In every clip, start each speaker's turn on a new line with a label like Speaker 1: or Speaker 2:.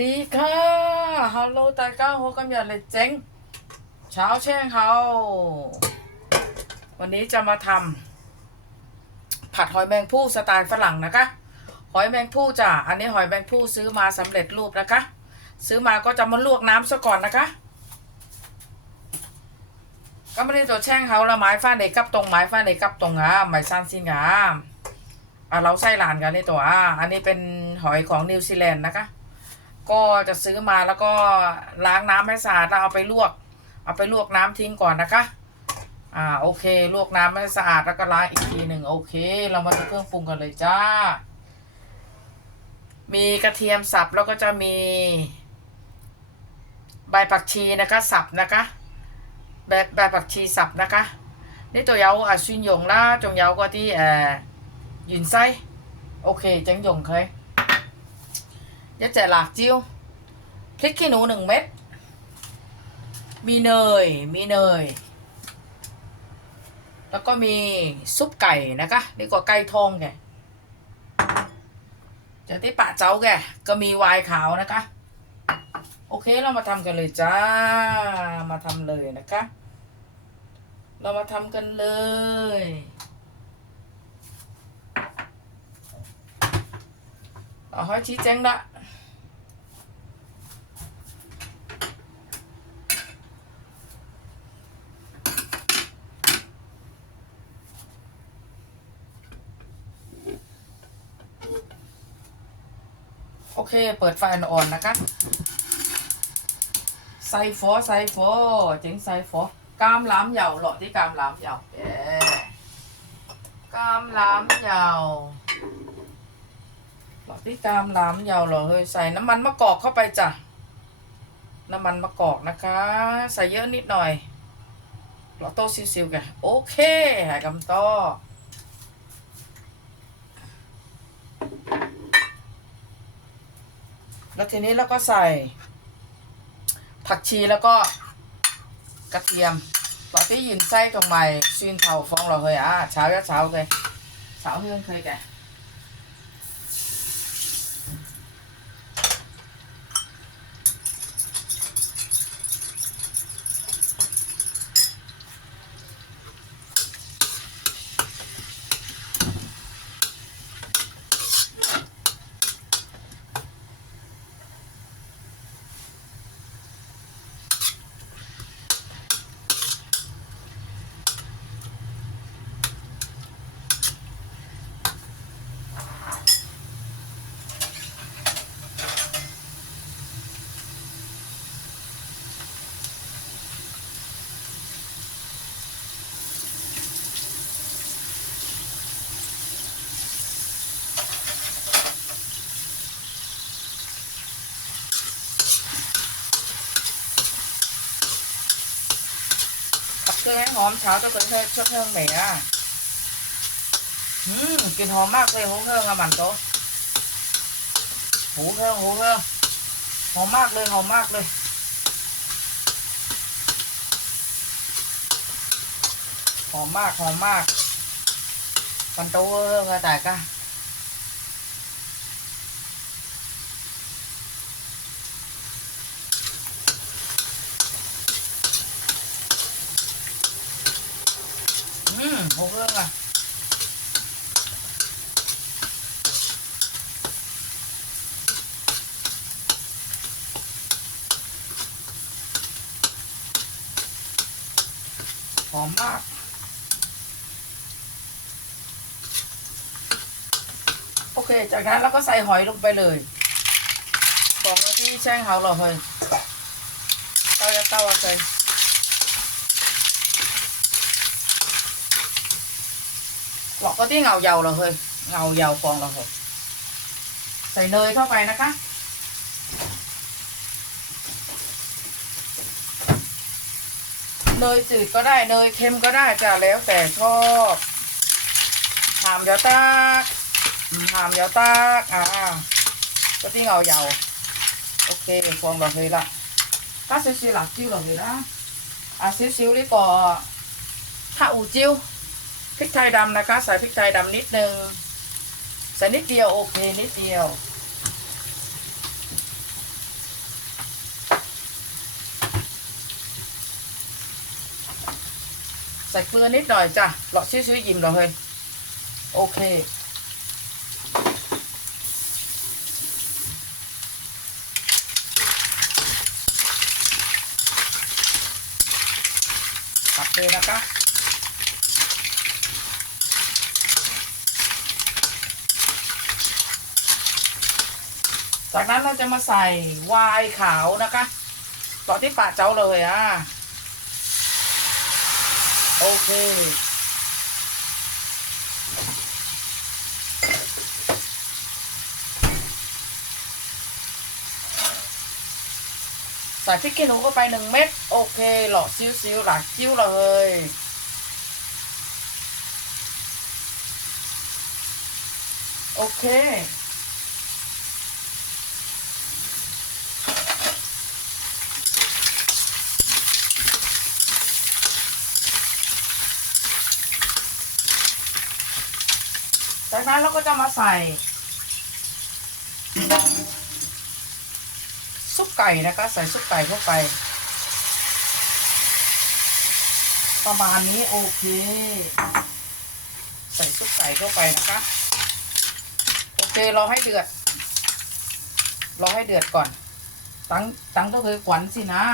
Speaker 1: ดีค่ะฮัลโหลตาก้าโฮกำยัดเลยเจ๊งเช้าแช่งเขาวันนี้จะมาทำผัดหอยแมงผู้สไตล์ฝรั่งนะคะ หอยแมงผู้จ้ะอันนี้หอยแมงผู้ซื้อมาสำเร็จรูปนะคะ ซื้อมาก็จะมาลวกน้ำซะก่อนนะคะก็ไม่ได้ตัวแช่งเขาละไม้ฟ้าในกับตรงไม้ฟ้าในกับตรงอะไม้ซันสิงอะเราไส้หลานกันในตัวอะอันนี้เป็นหอยของนิวซีแลนด์นะคะ ก็จะซื้อมาแล้วก็ล้างน้ำให้สะอาดแล้วเอาไปลวก เอาไปลวกน้ำทิ้งก่อนนะคะ อ่าโอเค ลวกน้ำให้สะอาดแล้วก็ล้างอีกทีหนึ่งโอเค เรามาดูเครื่องปรุงกันเลยจ้า มีกระเทียมสับแล้วก็จะมี ใบผักชีนะคะสับนะคะใบใบผักชีสับนะคะนี่ตัวยาอะซุนหยงละจงยาก็ที่เอ่อยินไส้โอเคจังหยงเคย จะดแจหลากจิ้วพริกขี้หนูหนึ่งเม็ด มีเนย มีเนย แล้วก็มีซุปไก่นะคะนี่ก็ไก่ทองแกจะที่ปะเจ้าแกก็มีวายขาวนะคะ โอเคเรามาทำกันเลยจ้า มาทำเลยนะคะ เรามาทำกันเลยเอาให้ชี้แจงละ อเค เปิดไฟอ่อนๆนะคะใส่ฝอใส่ฝอเจ๋งใส่ฝอกามลามเหยาเหรอที่กามลามเหยาเอ๊กามลามเหยาเหรอที่กามลามเหยาเหรอเฮ้ยใส่น้ำมันมะกอกเข้าไปจ้ะน้ำมันมะกอกนะคะ ใส่เยอะนิดหน่อยเหรอโตซิวๆแกโอเคหายกำต้อ แล้วทีนี้เราก็ใส่ ผักชีแล้วก็กระเทียมปกติยินไส้ตรงใหม่ซีนเผาฟองเราเคยอะเช้าก็เช้าเลยเช้าเฮือนเคยแก ครื่องให้หอมเช้าจะเคยชดเครื่องไหนอะอืมกลินหอมมากเลยหูเครื่องอะมันโตหูเครื่องหูเครื่องหอมมากเลยหอมมากเลยหอมมากหอมมากมันโตเรื่องอะแต่ก็มหูเครื่องอะ หอมมาก โอเค จากนั้นเราก็ใส่หอยลงไปเลยสองนาทีแช่งเขาเหรอเฮ้ยเตาจะเตาอะไรหลอกก็ที่เงาเยาเรอเฮ้ยเงาเยาฟองเรอเฮ้ยใส่เนยเข้าไปนะคะ เนยจืดก็ได้เนยเค็มก็ได้จ้ะแล้วแต่ชอบหามยาตากหามยาวตากอ่าก็ที่เงาเยาโอเคฟองเราเลยละถ้าซิซิหลักจิ้วเราเลยนะอะซิซิวนี่ก็ถ้าอูจิ้วพริกไทยดำนะคะ ใส่พริกไทยดำนิดนึงใส่นิดเดียวโอเคนิดเดียว ใส่เกลือนิดหน่อยจ้ะหลอดชิ้วๆยิ้มเราเฮ้ยโอเค ตักเลยนะคะจากนั้นเราจะมาใส่วน์ขาวนะคะต่อที่ปะเจ้าเลยอะ โอเคใส่พริกขี้หนูเข้าไปหนึ่งเม็ด โอเค หลอกซิ้วๆหลัก จากนั้นเราก็จะมาใส่ ซุปไก่นะคะ ใส่ซุปไก่เข้าไป ประมาณนี้โอเค ใส่ซุปไก่เข้าไปนะคะ โอเครอให้เดือดรอให้เดือดก่อน ตั้งตั้งต้องเคยขวัญสินะ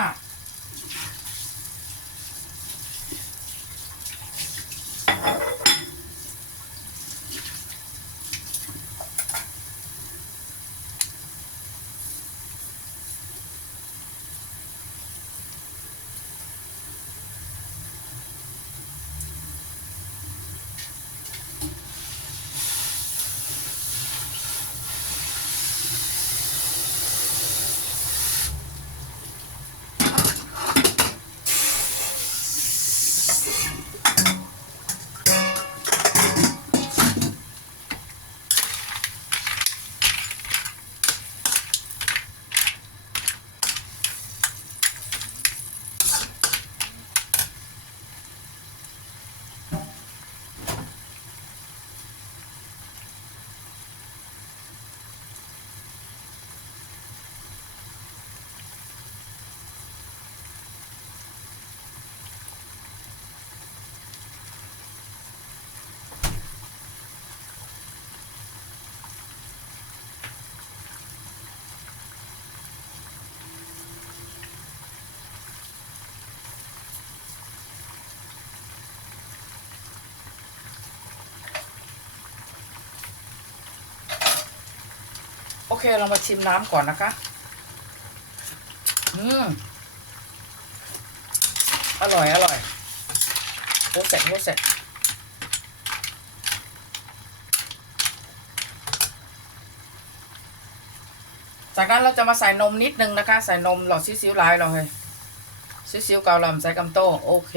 Speaker 1: เคเรามาชิมน้ำก่อนนะคะ อืม อร่อย อร่อยโคเซ็ตโคเซ็ตจากนั้นเราจะมาใส่นมนิดนึงนะคะ ใส่นมหลอดซิ้วลายเราเลยซิ้วเกาลำใส่กำโต้โอเค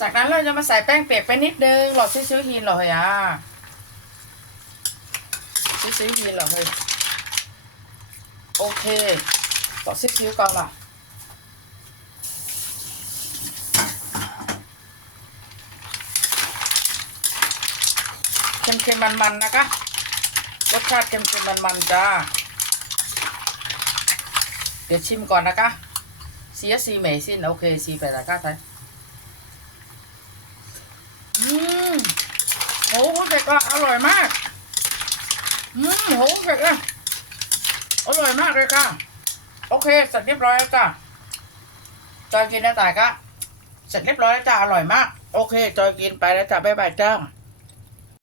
Speaker 1: จากนั้นเราจะมาใส่แป้งเปียกไปนิดนึงหลอดซิ้วฮีนหรอเฮ้ยอะซิ้วฮีนหรอเฮ้ยโอเคหลอดซิ้วก่อนล่ะเค็มๆมันๆนะคะรสชาติเค็มๆมันๆจ้า เดี๋ยวชิมก่อนนะคะเสียสีเหมยสิ้นโอเคสีไปละค่ะไทย อืมโหเผ็ดอะอร่อยมากอืมโหเผ็ดอะอร่อยมากเลยค่ะ โอเคเสร็จเรียบร้อยแล้วจ้ะจอยกินนะแตายก็เสร็จเรียบร้อยแล้วจ้ะอร่อยมาก โอเคจอยกินไปแล้วจ้ะบ๊ายบายจ้า